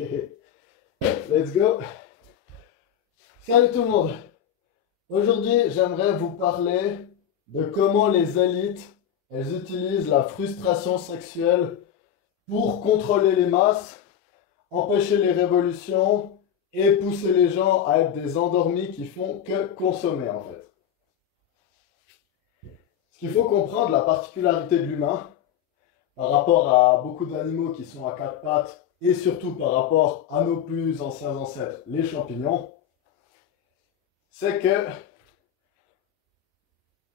Let's go. Salut tout le monde. Aujourd'hui, j'aimerais vous parler de comment les élites, elles utilisent la frustration sexuelle pour contrôler les masses, empêcher les révolutions et pousser les gens à être des endormis qui font que consommer en fait. Ce qu'il faut comprendre, la particularité de l'humain, par rapport à beaucoup d'animaux qui sont à quatre pattes, et surtout par rapport à nos plus anciens ancêtres, les champignons, c'est que,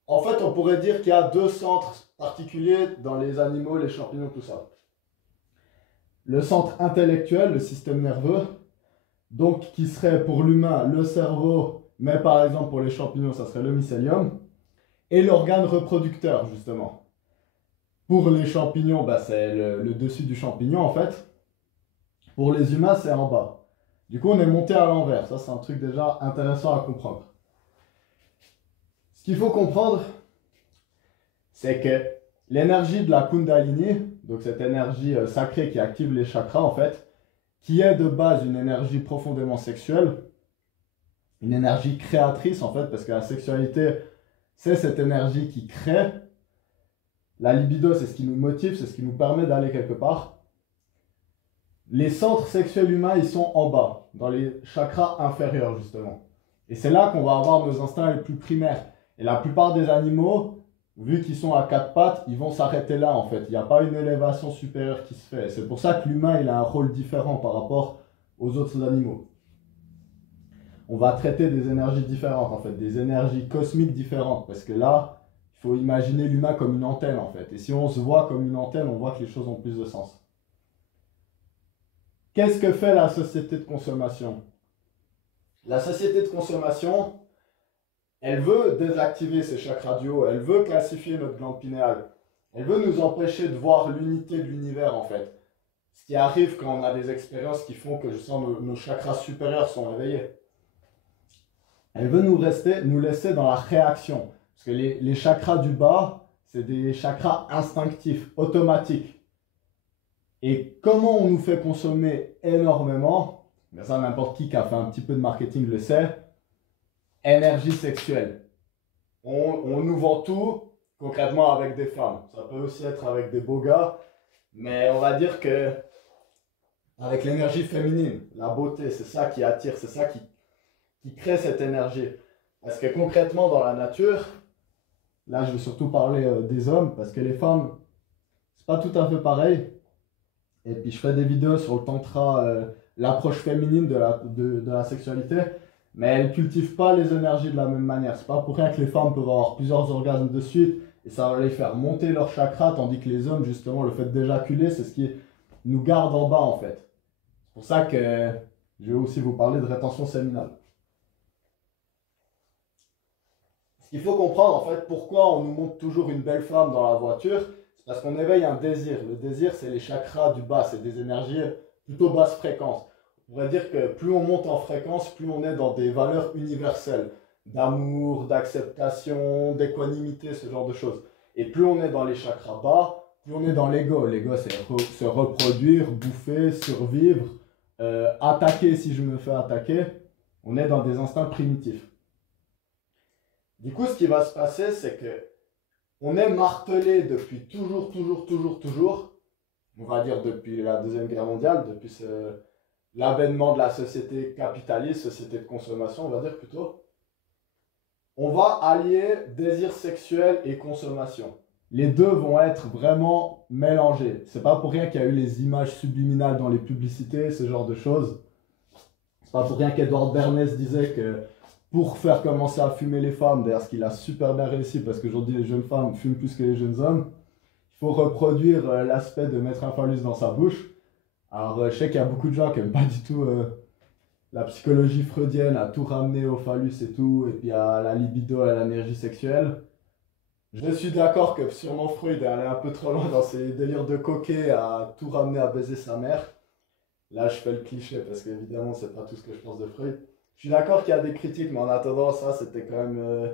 en fait, on pourrait dire qu'il y a deux centres particuliers dans les animaux, les champignons, tout ça. Le centre intellectuel, le système nerveux, donc qui serait pour l'humain le cerveau, mais par exemple pour les champignons, ça serait le mycélium, et l'organe reproducteur, justement. Pour les champignons, c'est le dessus du champignon, en fait. Pour les humains, c'est en bas. Du coup, on est monté à l'envers. Ça, c'est un truc déjà intéressant à comprendre. Ce qu'il faut comprendre, c'est que l'énergie de la Kundalini, donc cette énergie sacrée qui active les chakras, en fait, qui est de base une énergie profondément sexuelle, une énergie créatrice, en fait, parce que la sexualité, c'est cette énergie qui crée. La libido, c'est ce qui nous motive, c'est ce qui nous permet d'aller quelque part. Les centres sexuels humains, ils sont en bas, dans les chakras inférieurs, justement. Et c'est là qu'on va avoir nos instincts les plus primaires. Et la plupart des animaux, vu qu'ils sont à quatre pattes, ils vont s'arrêter là, en fait. Il n'y a pas une élévation supérieure qui se fait. C'est pour ça que l'humain, il a un rôle différent par rapport aux autres animaux. On va traiter des énergies différentes, en fait, des énergies cosmiques différentes. Parce que là, il faut imaginer l'humain comme une antenne, en fait. Et si on se voit comme une antenne, on voit que les choses ont plus de sens. Qu'est-ce que fait la société de consommation? La société de consommation, elle veut désactiver ces chakras du haut, elle veut classifier notre glande pinéale, elle veut nous empêcher de voir l'unité de l'univers en fait. Ce qui arrive quand on a des expériences qui font que nos chakras supérieurs sont éveillés. Elle veut nous laisser dans la réaction. Parce que les chakras du bas, c'est des chakras instinctifs, automatiques. Et comment on nous fait consommer énormément, ça n'importe qui a fait un petit peu de marketing le sait, énergie sexuelle. On nous vend tout concrètement avec des femmes. Ça peut aussi être avec des beaux gars, mais on va dire que avec l'énergie féminine, la beauté, c'est ça qui attire, c'est ça qui crée cette énergie. Parce que concrètement dans la nature, là je vais surtout parler des hommes, parce que les femmes, c'est pas tout à fait pareil. Et puis je fais des vidéos sur le tantra, l'approche féminine de la sexualité, mais elles ne cultivent pas les énergies de la même manière. C'est pas pour rien que les femmes peuvent avoir plusieurs orgasmes de suite, et ça va les faire monter leur chakra, tandis que les hommes, justement, le fait d'éjaculer, c'est ce qui nous garde en bas en fait. C'est pour ça que je vais aussi vous parler de rétention séminale. Ce qu'il faut comprendre en fait, pourquoi on nous montre toujours une belle femme dans la voiture, parce qu'on éveille un désir. Le désir, c'est les chakras du bas, c'est des énergies plutôt basse fréquence. On pourrait dire que plus on monte en fréquence, plus on est dans des valeurs universelles, d'amour, d'acceptation, d'équanimité, ce genre de choses. Et plus on est dans les chakras bas, plus on est dans l'ego. L'ego, c'est se reproduire, bouffer, survivre, attaquer si je me fais attaquer. On est dans des instincts primitifs. Du coup, ce qui va se passer, c'est que on est martelé depuis toujours, on va dire depuis la Deuxième Guerre mondiale, depuis l'avènement de la société capitaliste, société de consommation, on va dire plutôt. On va allier désir sexuel et consommation. Les deux vont être vraiment mélangés. C'est pas pour rien qu'il y a eu les images subliminales dans les publicités, ce genre de choses. C'est pas pour rien qu'Edward Bernays disait que pour faire commencer à fumer les femmes, d'ailleurs ce qu'il a super bien réussi parce qu'aujourd'hui les jeunes femmes fument plus que les jeunes hommes, il faut reproduire l'aspect de mettre un phallus dans sa bouche. Alors je sais qu'il y a beaucoup de gens qui n'aiment pas du tout la psychologie freudienne, à tout ramener au phallus et tout, et puis à la libido, à l'énergie sexuelle. Je suis d'accord que sûrement Freud est allé un peu trop loin dans ses délires de coquet, à tout ramener à baiser sa mère. Là je fais le cliché parce qu'évidemment c'est pas tout ce que je pense de Freud. Je suis d'accord qu'il y a des critiques, mais en attendant, ça, c'était quand même...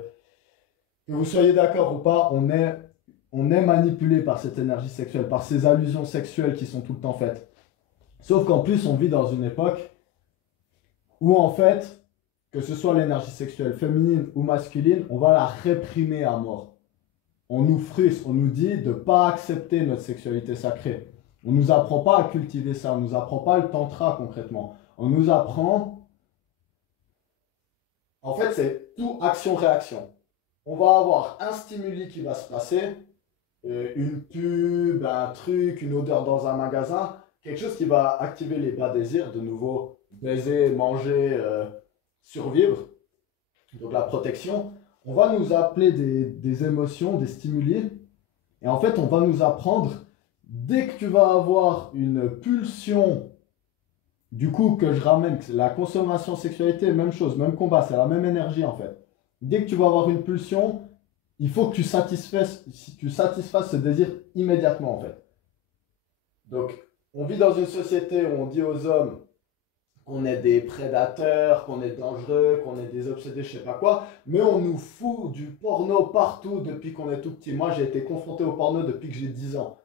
que vous soyez d'accord ou pas, on est manipulé par cette énergie sexuelle, par ces allusions sexuelles qui sont tout le temps faites. Sauf qu'en plus, on vit dans une époque où en fait, que ce soit l'énergie sexuelle féminine ou masculine, on va la réprimer à mort. On nous frustre, on nous dit de ne pas accepter notre sexualité sacrée. On ne nous apprend pas à cultiver ça, on ne nous apprend pas le tantra concrètement. On nous apprend, en fait c'est tout action-réaction. On va avoir un stimuli qui va se passer, une pub, un truc, une odeur dans un magasin, quelque chose qui va activer les bas désirs, de nouveau baiser, manger, survivre, donc la protection. On va nous appeler des émotions, des stimuli, et en fait on va nous apprendre, dès que tu vas avoir une pulsion, du coup que je ramène, que la consommation, sexualité, même chose, même combat, c'est la même énergie en fait. Dès que tu vas avoir une pulsion, il faut que tu satisfasses ce désir immédiatement en fait. Donc, on vit dans une société où on dit aux hommes qu'on est des prédateurs, qu'on est dangereux, qu'on est des obsédés, je sais pas quoi, mais on nous fout du porno partout depuis qu'on est tout petit. Moi, j'ai été confronté au porno depuis que j'ai 10 ans.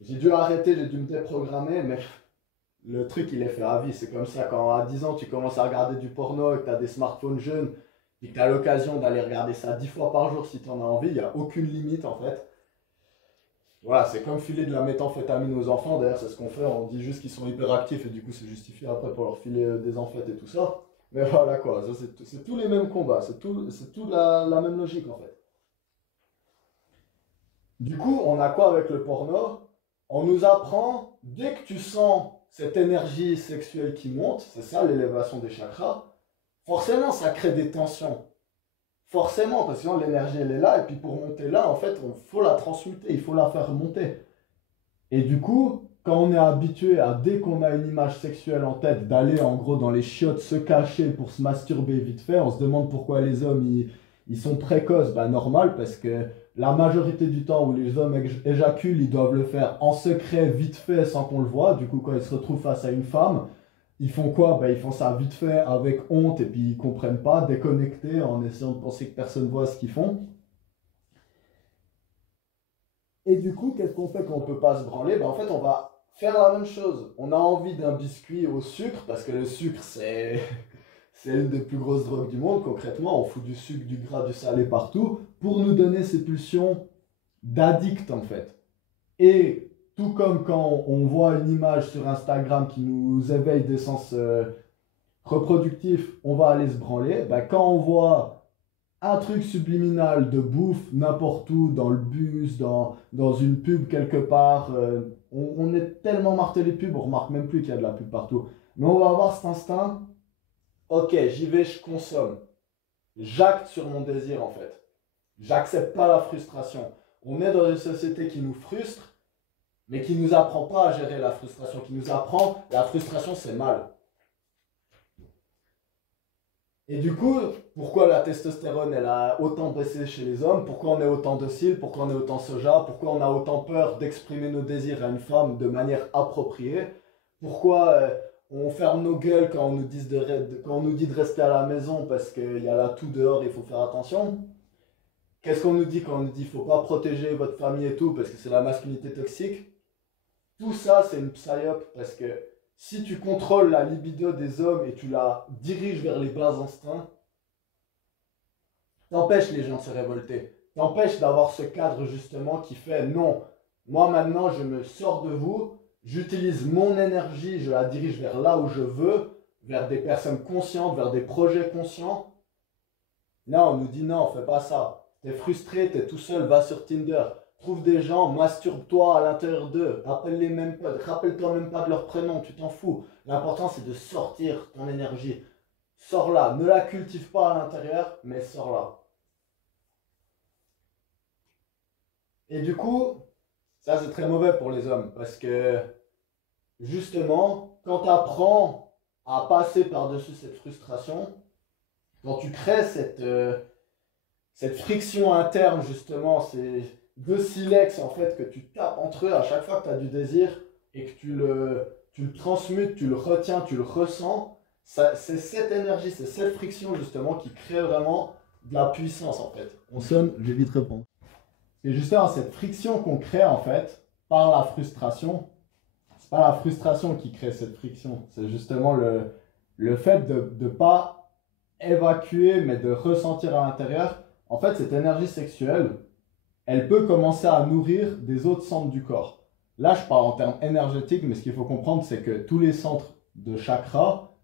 J'ai dû arrêter, j'ai dû me déprogrammer, mais le truc, il est fait à vie. C'est comme ça, quand à 10 ans, tu commences à regarder du porno et que tu as des smartphones jeunes, et que tu as l'occasion d'aller regarder ça 10 fois par jour si tu en as envie, il n'y a aucune limite en fait. Voilà, c'est comme filer de la méthamphétamine aux enfants, d'ailleurs c'est ce qu'on fait, on dit juste qu'ils sont hyperactifs et du coup c'est justifié après pour leur filer des amphettes et tout ça. Mais voilà quoi, c'est tous les mêmes combats, c'est tout la même logique en fait. Du coup, on a quoi avec le porno? On nous apprend, dès que tu sens cette énergie sexuelle qui monte, c'est ça l'élévation des chakras, forcément ça crée des tensions. Forcément, parce que sinon l'énergie elle est là, et puis pour monter là, en fait, il faut la transmuter, il faut la faire monter. Et du coup, quand on est habitué à, dès qu'on a une image sexuelle en tête, d'aller en gros dans les chiottes se cacher pour se masturber vite fait, on se demande pourquoi les hommes ils sont précoces. Ben normal, parce que la majorité du temps où les hommes éjaculent, ils doivent le faire en secret, vite fait, sans qu'on le voit. Du coup, quand ils se retrouvent face à une femme, ils font quoi? Ben, ils font ça vite fait, avec honte, et puis ils comprennent pas, déconnectés, en essayant de penser que personne voit ce qu'ils font. Et du coup, qu'est-ce qu'on fait quand on peut pas se branler? Ben, en fait, on va faire la même chose. On a envie d'un biscuit au sucre, parce que le sucre, c'est une des plus grosses drogues du monde, concrètement. On fout du sucre, du gras, du salé partout, pour nous donner ces pulsions d'addict, en fait. Et tout comme quand on voit une image sur Instagram qui nous éveille des sens reproductifs, on va aller se branler. Ben, quand on voit un truc subliminal de bouffe n'importe où, dans le bus, dans une pub quelque part, on est tellement martelé de pub, on remarque même plus qu'il y a de la pub partout. Mais on va avoir cet instinct, ok, j'y vais, je consomme. J'acte sur mon désir en fait. J'accepte pas la frustration. On est dans une société qui nous frustre, mais qui nous apprend pas à gérer la frustration, qui nous apprend la frustration c'est mal. Et du coup, pourquoi la testostérone elle a autant baissé chez les hommes? Pourquoi on est autant docile? Pourquoi on est autant soja? Pourquoi on a autant peur d'exprimer nos désirs à une femme de manière appropriée? Pourquoi on ferme nos gueules quand quand on nous dit de rester à la maison parce qu'il y a là tout dehors et il faut faire attention? Qu'est-ce qu'on nous dit quand on nous dit qu'il ne faut pas protéger votre famille et tout parce que c'est la masculinité toxique? Tout ça, c'est une psyop parce que si tu contrôles la libido des hommes et tu la diriges vers les bas instincts, t'empêches les gens de se révolter. T'empêches d'avoir ce cadre justement qui fait non, moi maintenant je me sors de vous, j'utilise mon énergie, je la dirige vers là où je veux, vers des personnes conscientes, vers des projets conscients. Là on nous dit non, fais pas ça. T'es frustré, t'es tout seul, va sur Tinder. Trouve des gens, masturbe-toi à l'intérieur d'eux, rappelle-les même pas, rappelle-toi même pas de leur prénom, tu t'en fous. L'important c'est de sortir ton énergie. Sors là, ne la cultive pas à l'intérieur, mais sors là. Et du coup, ça c'est très mauvais pour les hommes, parce que justement, quand tu apprends à passer par-dessus cette frustration, quand tu crées cette friction interne justement, ces deux silex en fait que tu tapes entre eux à chaque fois que tu as du désir et que tu le transmutes, tu le retiens, tu le ressens, c'est cette énergie, c'est cette friction justement qui crée vraiment de la puissance en fait. On sonne, je vais vite répondre. C'est justement cette friction qu'on crée en fait par la frustration. C'est pas la frustration qui crée cette friction. C'est justement le fait de ne pas évacuer, mais de ressentir à l'intérieur. En fait, cette énergie sexuelle, elle peut commencer à nourrir des autres centres du corps. Là, je parle en termes énergétiques, mais ce qu'il faut comprendre, c'est que tous les centres de chakra,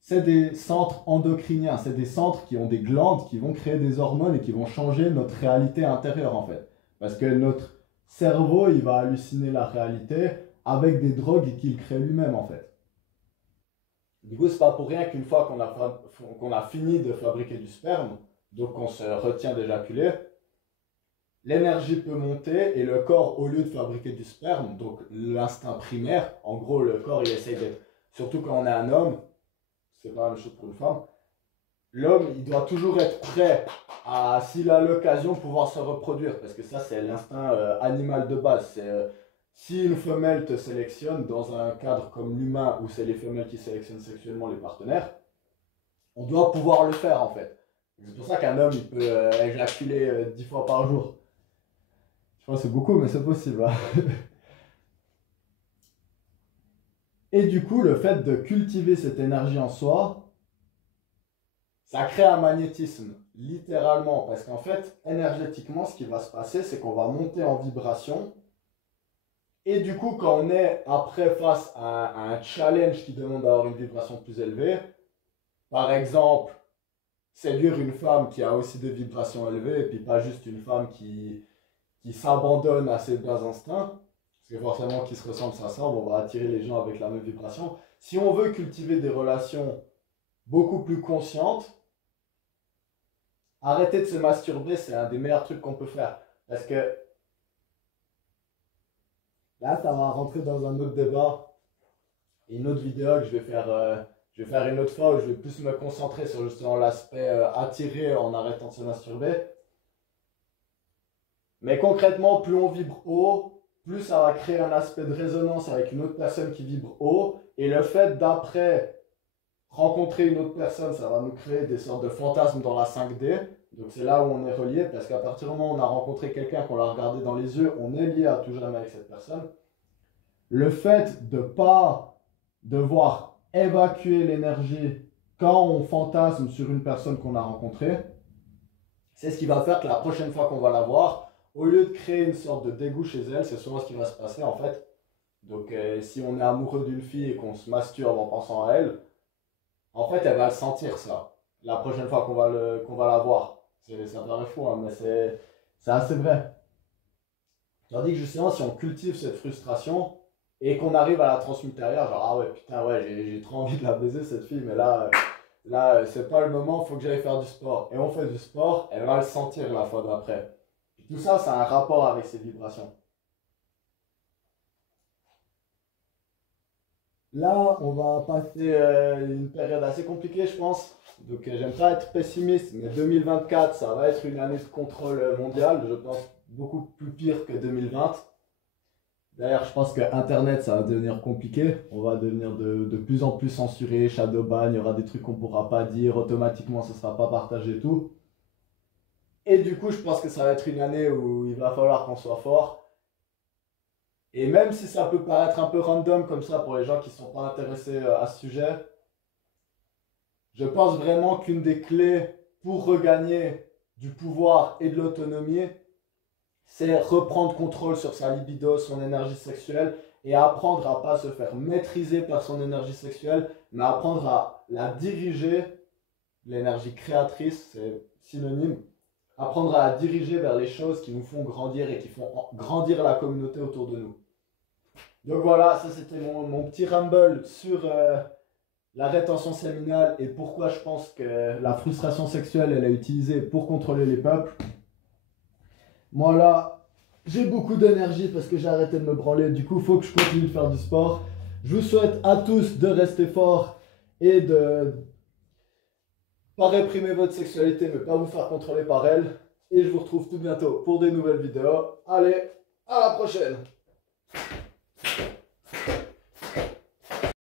c'est des centres endocriniens, c'est des centres qui ont des glandes qui vont créer des hormones et qui vont changer notre réalité intérieure en fait. Parce que notre cerveau, il va halluciner la réalité avec des drogues qu'il crée lui-même en fait. Du coup, c'est pas pour rien qu'une fois qu'on a fini de fabriquer du sperme, donc qu'on se retient d'éjaculer, l'énergie peut monter et le corps, au lieu de fabriquer du sperme, donc l'instinct primaire, en gros, le corps, il essaye d'être, surtout quand on est un homme, c'est pas la même chose pour une femme, l'homme, il doit toujours être prêt à, s'il a l'occasion, pouvoir se reproduire, parce que ça, c'est l'instinct animal de base. Si une femelle te sélectionne dans un cadre comme l'humain, où c'est les femelles qui sélectionnent sexuellement les partenaires, on doit pouvoir le faire, en fait. C'est pour ça qu'un homme, il peut éjaculer 10 fois par jour. Je pense que c'est beaucoup, mais c'est possible. Hein. Et du coup, le fait de cultiver cette énergie en soi, ça crée un magnétisme, littéralement. Parce qu'en fait, énergétiquement, ce qui va se passer, c'est qu'on va monter en vibration. Et du coup, quand on est après face à un challenge qui demande d'avoir une vibration plus élevée, par exemple, séduire une femme qui a aussi des vibrations élevées, et puis pas juste une femme qui s'abandonne à ses bas instincts, parce que forcément, qui se ressemble, ça semble, on va attirer les gens avec la même vibration. Si on veut cultiver des relations beaucoup plus conscientes, arrêter de se masturber, c'est un des meilleurs trucs qu'on peut faire. Parce que là, ça va rentrer dans un autre débat, une autre vidéo que je vais faire une autre fois où je vais plus me concentrer sur justement l'aspect attiré en arrêtant de se masturber. Mais concrètement, plus on vibre haut, plus ça va créer un aspect de résonance avec une autre personne qui vibre haut. Et le fait d'après rencontrer une autre personne, ça va nous créer des sortes de fantasmes dans la 5D. Donc c'est là où on est relié, parce qu'à partir du moment où on a rencontré quelqu'un, qu'on l'a regardé dans les yeux, on est lié à tout jamais avec cette personne. Le fait de ne pas devoir évacuer l'énergie quand on fantasme sur une personne qu'on a rencontrée, c'est ce qui va faire que la prochaine fois qu'on va la voir, au lieu de créer une sorte de dégoût chez elle, c'est souvent ce qui va se passer en fait. Donc si on est amoureux d'une fille et qu'on se masturbe en pensant à elle, en fait elle va le sentir ça, la prochaine fois qu'on va la voir. Ça paraît fou, hein, mais c'est assez vrai. Tandis que justement, si on cultive cette frustration et qu'on arrive à la transmuter ailleurs, genre ah ouais, putain, ouais, j'ai trop envie de la baiser cette fille, mais là c'est pas le moment, faut que j'aille faire du sport. Et on fait du sport, elle va le sentir la fois d'après. Tout ça, ça a un rapport avec ces vibrations. Là, on va passer une période assez compliquée, je pense. Donc, j'aime pas être pessimiste, mais 2024, ça va être une année de contrôle mondial. Je pense beaucoup plus pire que 2020. D'ailleurs, je pense que Internet, ça va devenir compliqué. On va devenir de plus en plus censuré, shadowban, il y aura des trucs qu'on ne pourra pas dire, automatiquement, ce ne sera pas partagé et tout. Et du coup, je pense que ça va être une année où il va falloir qu'on soit fort. Et même si ça peut paraître un peu random comme ça pour les gens qui ne sont pas intéressés à ce sujet, je pense vraiment qu'une des clés pour regagner du pouvoir et de l'autonomie, c'est reprendre contrôle sur sa libido, son énergie sexuelle, et apprendre à ne pas se faire maîtriser par son énergie sexuelle, mais apprendre à la diriger, l'énergie créatrice, c'est synonyme, apprendre à la diriger vers les choses qui nous font grandir et qui font grandir la communauté autour de nous. Donc voilà, ça c'était mon petit rumble sur la rétention séminale et pourquoi je pense que la frustration sexuelle, elle est utilisée pour contrôler les peuples. Moi là, j'ai beaucoup d'énergie parce que j'ai arrêté de me branler, du coup il faut que je continue de faire du sport. Je vous souhaite à tous de rester forts et de pas réprimer votre sexualité mais pas vous faire contrôler par elle. Et je vous retrouve tout bientôt pour des nouvelles vidéos. Allez, à la prochaine!